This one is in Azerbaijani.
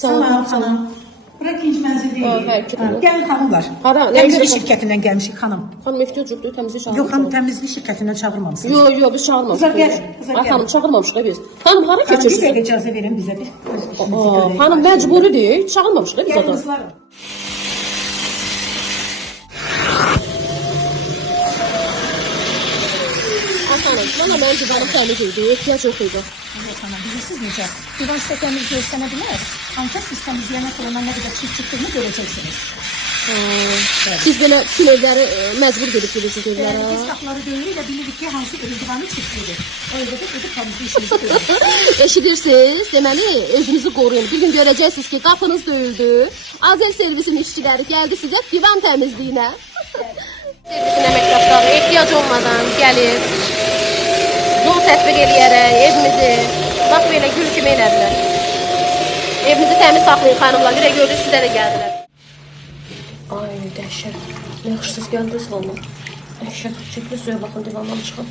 Tamam xanım. Bura ikinci mənzil deyil. Gəlin xanım var. Hara? Təmizlik şirkətindən gəlmişik xanım. Xanım ehtiyaclıqdır, təmizlik çağırmışıq. Yox xanım, təmizlik şirkətindən çağırmamışsınız. Yox, biz çağırmamışıq. Qızlar gəl. Xanım çağırmamışıq da biz. Xanım hara Bir keçirsiniz? dəqiqə icazə verin bizə bir. Xanım məcburidir, çağırmamışıq da biz Gəl adam. qızlarım. Xanım, bana mənim divanım təmiz idi, ehtiyac yox idi. Yox xanım, bilirsiniz necə? Divan sizə təmiz görsənə bilər. Ancaq biz təmizləyənə sonra nə qədər çift çıxdığını görəcəksiniz. Siz belə bütün evləri məcbur gedib bilirsiniz evlərə. Biz qapıları döyürük və bilirik ki, hansı evin divanı çiftlidir. O evdə də gedib təmizlik işimizi görürük. Eşidirsiniz? Deməli, özünüzü qoruyun. Bir gün görəcəksiniz ki, qapınız döyüldü. Azel servisinin işçiləri gəldi sizə divan təmizliyinə. Servisin əməkdaşları ehtiyac olmadan gəlir. Zul tətbiq eləyərək evimizi bax belə gül kimi elədilər. Evimizi təmiz saxlayın xanımlar. Bir də görürüz sizə də gəldilər. Ay, dəhşət. Nə yaxşısız gəldiniz valla. Dəhşət. Çəkli suya baxın divandan çıxın.